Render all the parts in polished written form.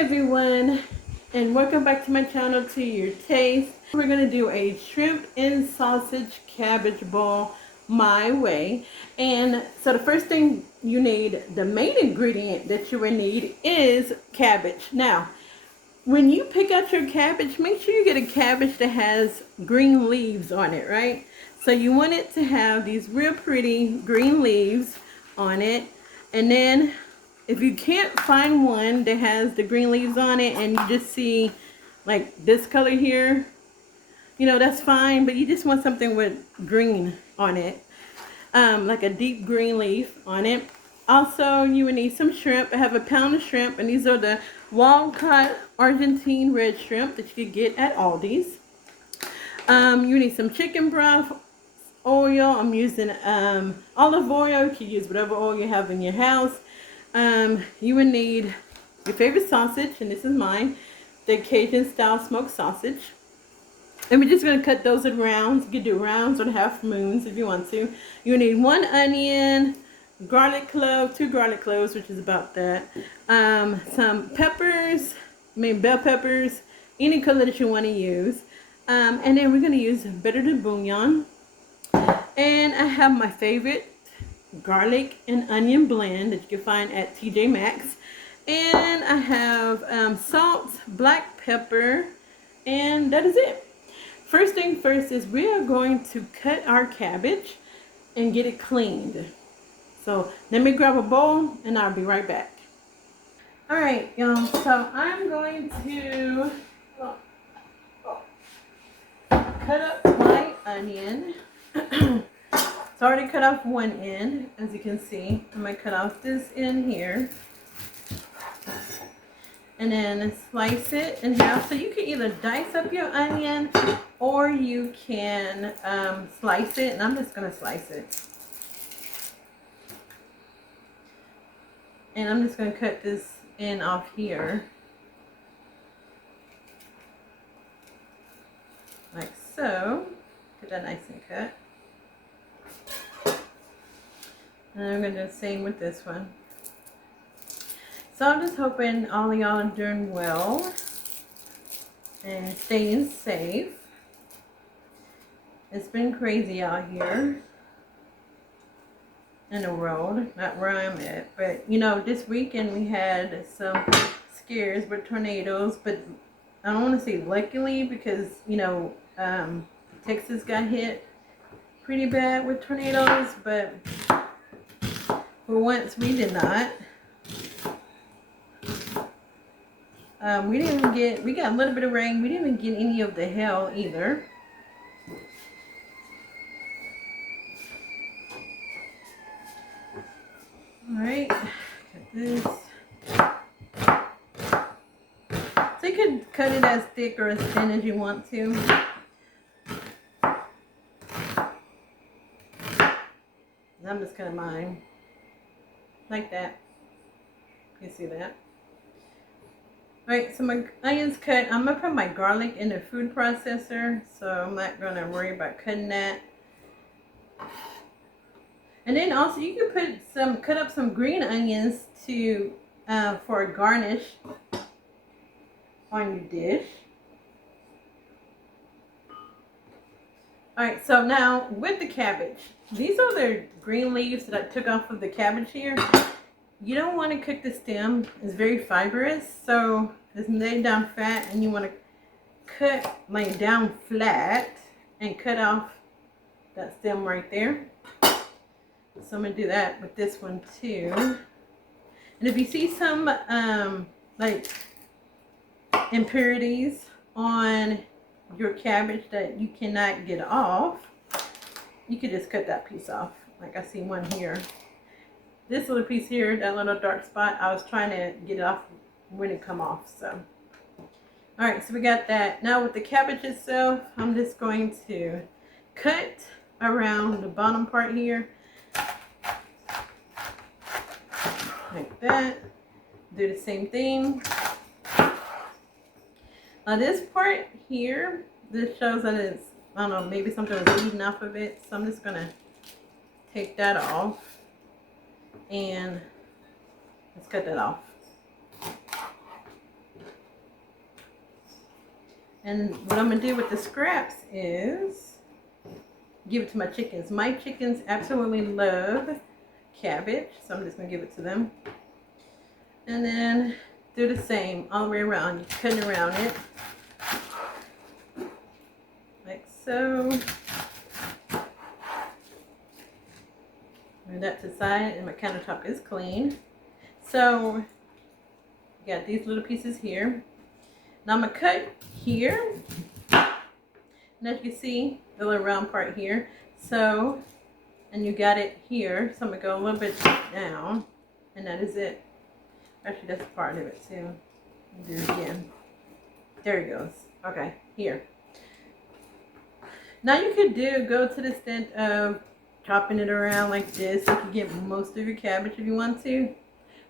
everyone, and welcome back to my channel, To Your Taste. We're going to do a shrimp and sausage cabbage bowl my way. And so the first thing you need, the main ingredient that you will need is cabbage. Now, when you pick out your cabbage, make sure you get a cabbage that has green leaves on it, right? So you want it to have these real pretty green leaves on it. And then if you can't find one that has the green leaves on it and you just see like this color here, you know, that's fine, but you just want something with green on it, like a deep green leaf on it. Also, you would need some shrimp. I have a pound of shrimp, and these are the wild-caught Argentine red shrimp that you could get at Aldi's. You need some chicken broth, oil. I'm using olive oil. You can use whatever oil you have in your house. You would need your favorite sausage, and this is mine, the Cajun style smoked sausage. And we're just going to cut those in rounds. You can do rounds or half moons if you want to. You need 1 onion, garlic clove, 2 garlic cloves, which is about that. Some peppers, bell peppers, any color that you want to use. And then we're going to use better than bouillon. And I have my favorite garlic and onion blend that you can find at TJ Maxx. And I have salt, black pepper, and that is it. First thing first is we are going to cut our cabbage and get it cleaned. So let me grab a bowl and I'll be right back. Alright, y'all, so I'm going to cut up my onion. It's already cut off one end, as you can see. I'm going to cut off this end here. And then slice it in half. So you can either dice up your onion or you can slice it. And I'm just going to slice it. And I'm just going to cut this end off here. Like so. Get that nice and cut. And I'm going to do the same with this one. So I'm just hoping all of y'all are doing well and staying safe. It's been crazy out here in the world, not where I'm at, but you know, this weekend we had some scares with tornadoes, but I don't want to say luckily because, you know, Texas got hit pretty bad with tornadoes, but for once we did not. We didn't even get, we got a little bit of rain. We didn't even get any of the hail either. Alright, cut this. So you could cut it as thick or as thin as you want to. I'm just cutting mine like that. You see that? Alright, so my onions cut. I'm going to put my garlic in the food processor, so I'm not going to worry about cutting that. And then also you can cut up some green onions to for a garnish on your dish. Alright, so now with the cabbage. These are the green leaves that I took off of the cabbage here. You don't want to cook the stem. It's very fibrous, so it's laid down fat, and you want to lay down flat and cut off that stem right there. So I'm going to do that with this one too. And if you see some like impurities on your cabbage that you cannot get off, you could just cut that piece off. Like I see one here. This little piece here, that little dark spot, I was trying to get it off when it come off. So, alright, so we got that. Now with the cabbage itself, I'm just going to cut around the bottom part here. Like that. Do the same thing. Now this part here, this shows that it's, I don't know, maybe something was eaten off of it. So I'm just going to take that off. And let's cut that off. And what I'm gonna do with the scraps is give it to my chickens. My chickens absolutely love cabbage, so I'm just gonna give it to them. And then do the same all the way around. You cut around it like so. Move that to the side, and my countertop is clean. So you got these little pieces here. Now I'm gonna cut here, and as you can see, the little round part here. So, and you got it here. So I'm gonna go a little bit down, and that is it. Actually, that's part of it too. Do it again. There it goes. Okay, here. Now you could go to the extent of chopping it around like this. You can get most of your cabbage if you want to.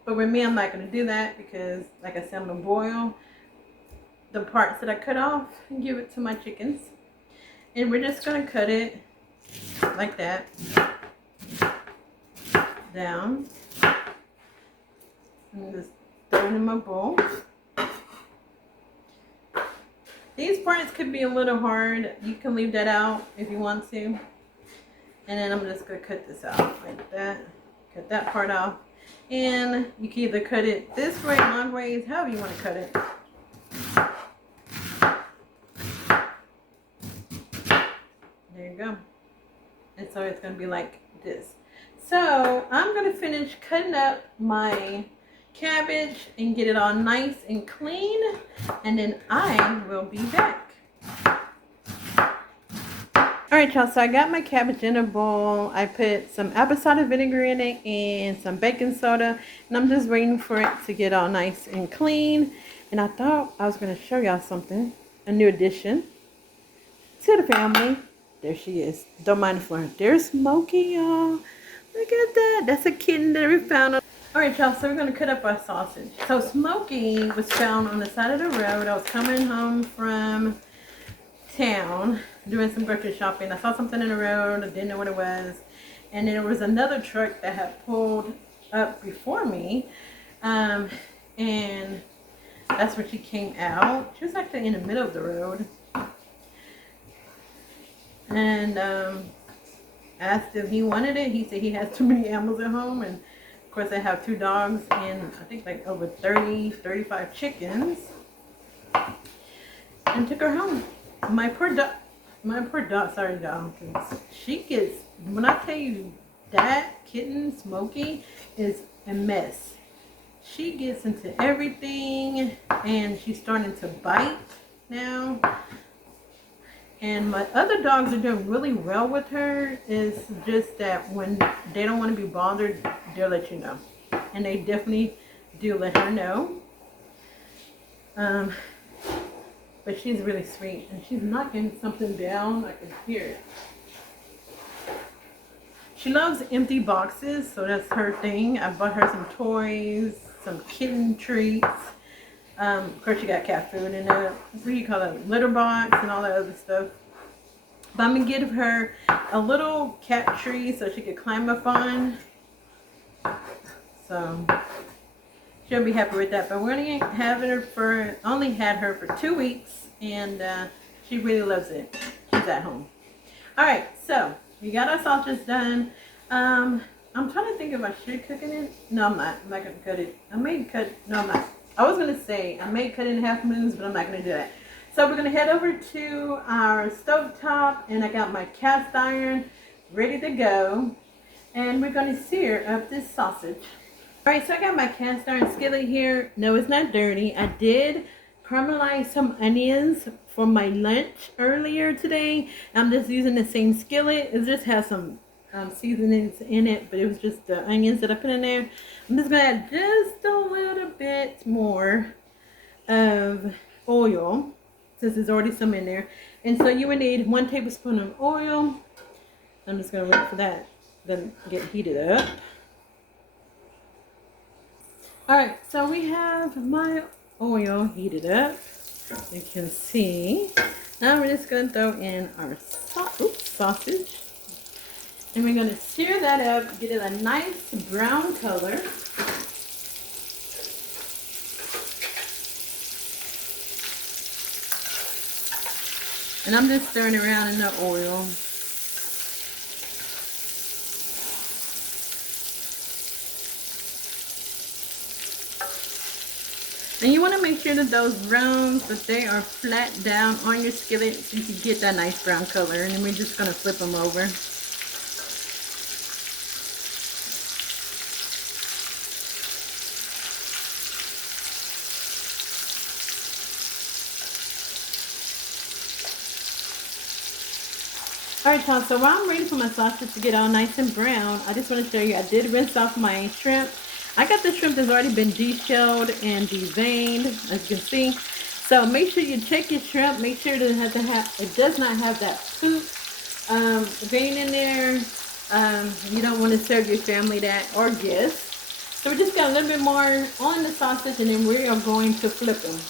But with me, I'm not going to do that because, like I said, I'm going to boil the parts that I cut off and give it to my chickens. And we're just going to cut it like that. Down. And just throw it in my bowl. These parts could be a little hard. You can leave that out if you want to. And then I'm just going to cut this out like that. Cut that part off. And you can either cut it this way, long ways, however you want to cut it. There you go. And so it's going to be like this. So I'm going to finish cutting up my cabbage and get it all nice and clean, and then I will be back. Alright y'all, so I got my cabbage in a bowl. I put some apple cider vinegar in it and some baking soda, and I'm just waiting for it to get all nice and clean. And I thought I was going to show y'all something, a new addition to the family. There she is. Don't mind the floor. There's Smokey, y'all. Look at that. That's a kitten that we found. Alright y'all, so we're going to cut up our sausage. So Smokey was found on the side of the road. I was coming home from town doing some grocery shopping. I saw something in the road. I didn't know what it was. And then there was another truck that had pulled up before me. And that's when she came out. She was actually in the middle of the road. And asked if he wanted it. He said he has too many animals at home. And of course, I have 2 dogs and I think like over 30, 35 chickens. And took her home. My poor dog, sorry dog, she gets, when I tell you that kitten, Smokey, is a mess. She gets into everything and she's starting to bite now. And my other dogs are doing really well with her. It's just that when they don't want to be bothered, they'll let you know. And they definitely do let her know. But she's really sweet. And she's knocking something down. I can hear it. She loves empty boxes, so that's her thing. I bought her some toys, some kitten treats. Of course, she got cat food in it. What do you call it? Litter box and all that other stuff. But I'm going to give her a little cat tree so she could climb up on. So she'll be happy with that. But we're going to have her for, only had her for 2 weeks. And she really loves it. She's at home. Alright, so we got our sausage done. I'm trying to think if I should cook it in. No, I'm not. I'm not going to cut it. I may cut, no, I'm not. I was going to say I may cut it in half moons, but I'm not going to do that. So we're going to head over to our stovetop, and I got my cast iron ready to go. And we're going to sear up this sausage. Alright, so I got my cast iron skillet here. No, it's not dirty. I did caramelize some onions for my lunch earlier today. I'm just using the same skillet. It just has some seasonings in it, but it was just the onions that I put in there. I'm just going to add just a little bit more of oil, since there's already some in there. And so you would need 1 tablespoon of oil. I'm just going to wait for that to get heated up. Alright, so we have my oil heated up. You can see. Now we're just going to throw in our sausage. And we're going to sear that up, get it a nice brown color. And I'm just stirring around in the oil. And you want to make sure that those browns, that they are flat down on your skillet so you can get that nice brown color. And then we're just going to flip them over. Alright y'all, so while I'm waiting for my sausage to get all nice and brown, I just want to show you I did rinse off my shrimp. I got the shrimp that's already been de-shelled and de-veined, as you can see. So make sure you check your shrimp. Make sure that it does not have that poop vein in there. You don't want to serve your family that or guests. So we just got a little bit more on the sausage, and then we are going to flip them.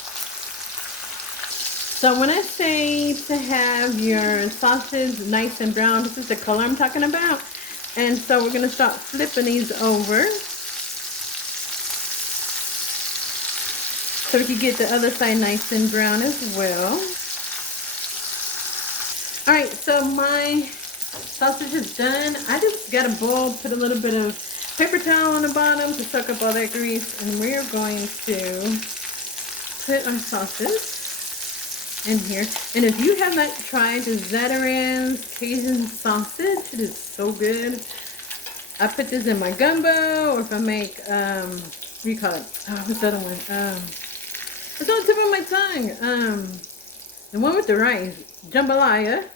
So when I say to have your sausage nice and brown, this is the color I'm talking about. And so we're going to start flipping these over, so we can get the other side nice and brown as well. Alright, so my sausage is done. I just got a bowl, put a little bit of paper towel on the bottom to soak up all that grease. And we're going to put our sausage in here. And if you have not tried the Zatarain's Cajun sausage, it is so good. I put this in my gumbo, or if I make what do you call it? Oh, what's the other one? It's on the tip of my tongue. The one with the rice, jambalaya.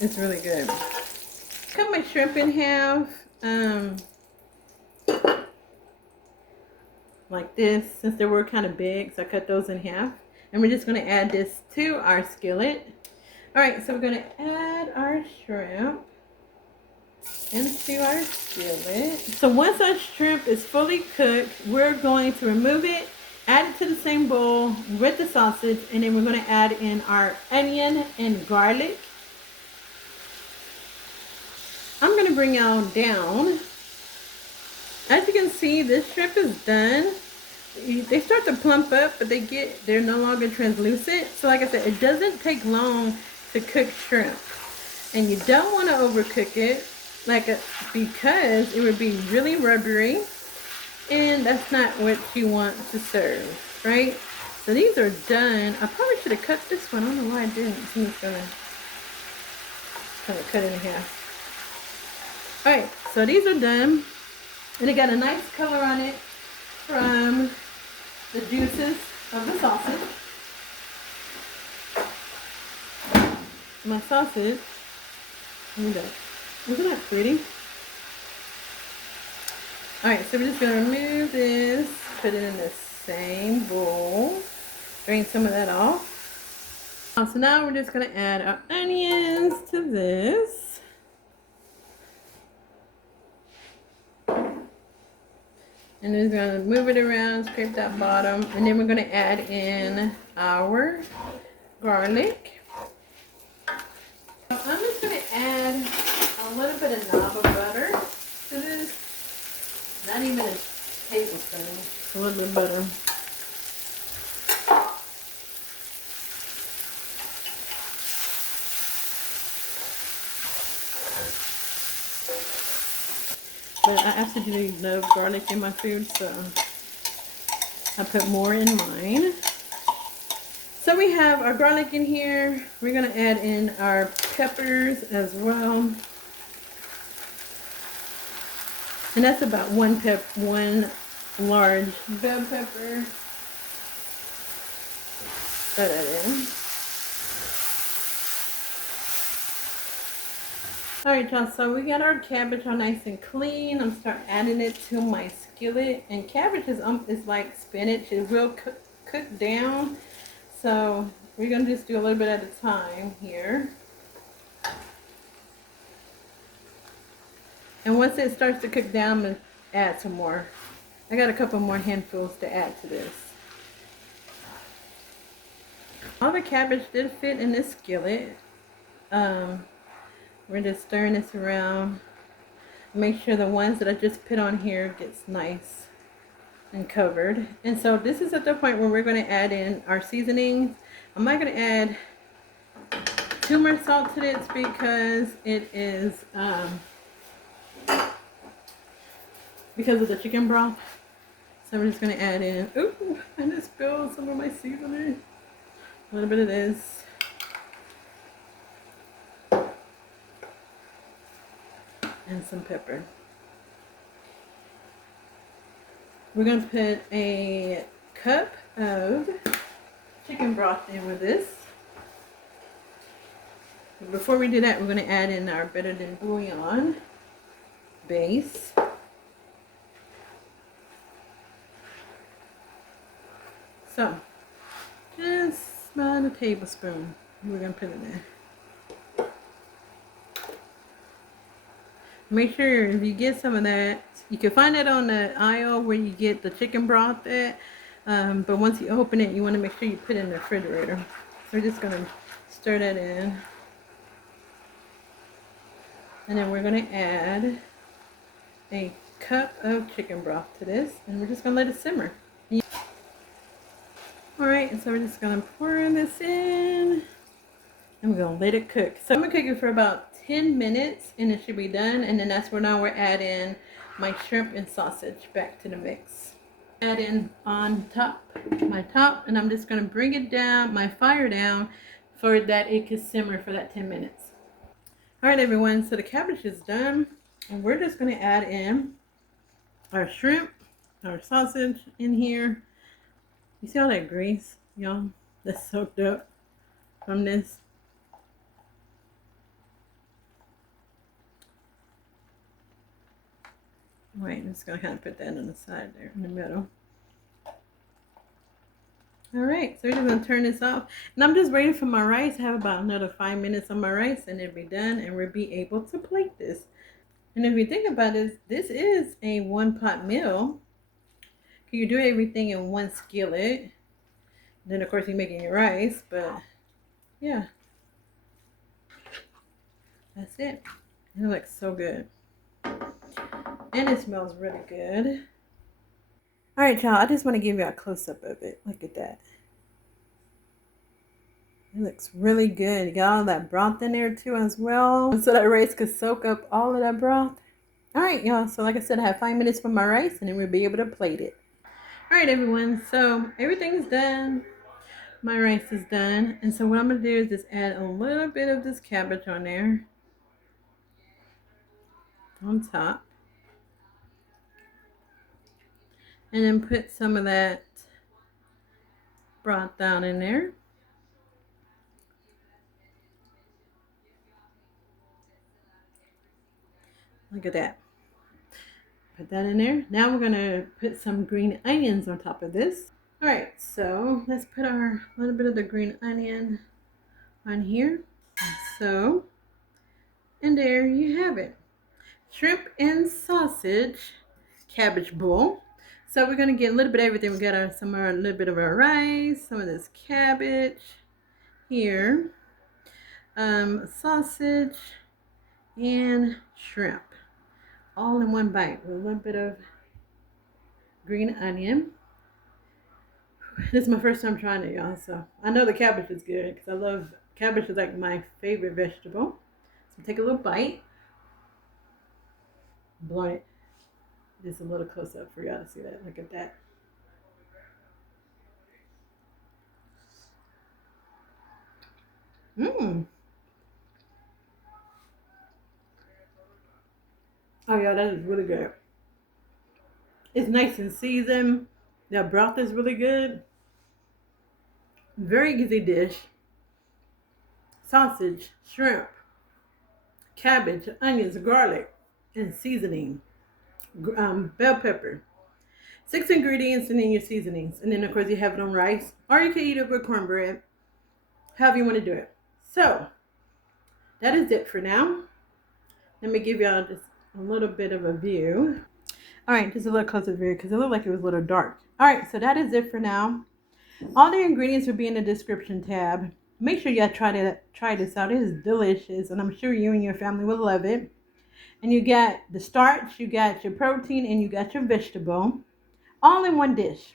It's really good. Cut my shrimp in half, like this, since they were kind of big, so I cut those in half. And we're just going to add this to our skillet. Alright, so we're going to add our shrimp into our skillet. So once our shrimp is fully cooked, we're going to remove it, add it to the same bowl with the sausage, and then we're going to add in our onion and garlic. I'm going to bring y'all down. As you can see, this shrimp is done. They start to plump up, but they're no longer translucent. So like I said, it doesn't take long to cook shrimp. And you don't want to overcook it because it would be really rubbery. And that's not what you want to serve, right? So these are done. I probably should have cut this one. I don't know why I didn't. I'm just going to kind of cut it in half. Alright, so these are done. And it got a nice color on it from the juices of the sausage. My sausage, isn't that pretty? Alright, so we're just going to remove this, put it in the same bowl, drain some of that off. So now we're just going to add our onions to this. And then we're going to move it around, scrape that bottom, and then we're going to add in our garlic. So I'm just going to add a little bit of knob of butter to this. Not even a tablespoon, a little bit of butter. But I absolutely love garlic in my food, so I put more in mine. So we have our garlic in here. We're going to add in our peppers as well. And that's about one large bell pepper. Throw that in. Alright y'all, so we got our cabbage all nice and clean. I'm start adding it to my skillet. And cabbage is like spinach. It will cook down. So we're going to just do a little bit at a time here. And once it starts to cook down, I'm going to add some more. I got a couple more handfuls to add to this. All the cabbage did fit in this skillet. We're just stirring this around. Make sure the ones that I just put on here gets nice and covered. And so this is at the point where we're going to add in our seasonings. I'm not going to add too much salt to this because it is because of the chicken broth. So we're just going to add in, ooh, I just spilled some of my seasoning. A little bit of this. And some pepper. We're going to put a cup of chicken broth in with this. But before we do that, we're going to add in our better than bouillon base. So, just about a tablespoon. We're going to put it in. Make sure if you get some of that, you can find it on the aisle where you get the chicken broth at. But once you open it, you want to make sure you put it in the refrigerator. So we're just going to stir that in. And then we're going to add a cup of chicken broth to this. And we're just going to let it simmer. Alright, so we're just going to pour this in. And we're going to let it cook. So I'm going to cook it for about 10 minutes and it should be done. And then that's where now we're adding my shrimp and sausage back to the mix. Add in on top, my top, and I'm just going to bring it down, my fire down, for that it can simmer for that 10 minutes. Alright everyone, so the cabbage is done. And we're just going to add in our shrimp, our sausage in here. You see all that grease, y'all, that's soaked up from this? Right, I'm just going to kind of put that on the side there in the middle. Alright, so we're just going to turn this off. And I'm just waiting for my rice. I have about another 5 minutes on my rice and it'll be done and we'll be able to plate this. And if you think about this, this is a one-pot meal. You do everything in one skillet. Then of course you're making your rice, but yeah. That's it. It looks so good. And it smells really good. Alright y'all, I just want to give you a close-up of it. Look at that. It looks really good. You got all that broth in there too as well. So that rice could soak up all of that broth. Alright y'all, so like I said, I have 5 minutes for my rice and then we'll be able to plate it. Alright everyone, so everything's done. My rice is done. And so what I'm going to do is just add a little bit of this cabbage on there. On top. And then put some of that broth down in there. Look at that. Put that in there. Now we're going to put some green onions on top of this. Alright, so let's put our little bit of the green onion on here. So, and there you have it. Shrimp and sausage cabbage bowl. So we're going to get a little bit of everything. We got a little bit of our rice, some of this cabbage here, sausage, and shrimp. All in one bite with a little bit of green onion. This is my first time trying it, y'all, so I know the cabbage is good because I love cabbage. Is like my favorite vegetable. So take a little bite. Blow it just a little close up for y'all to see that. Look at that. Oh yeah, that is really good. It's nice and seasoned. The broth is really good. Very easy dish. Sausage, shrimp, cabbage, onions, garlic, and seasoning. Bell pepper. 6 ingredients and then your seasonings. And then of course you have it on rice. Or you can eat it with cornbread. However you want to do it. So, that is it for now. Let me give y'all just a little bit of a view. Alright, just a little closer view because it looked like it was a little dark. Alright, so that is it for now. All the ingredients will be in the description tab. Make sure y'all try this out. It is delicious and I'm sure you and your family will love it. And you got the starch, you got your protein, and you got your vegetable all in one dish.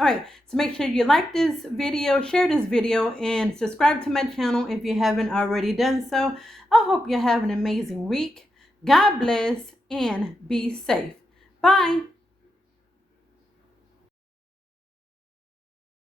All right, so make sure you like this video, share this video, and subscribe to my channel if you haven't already done so. I hope you have an amazing week. God bless and be safe. Bye.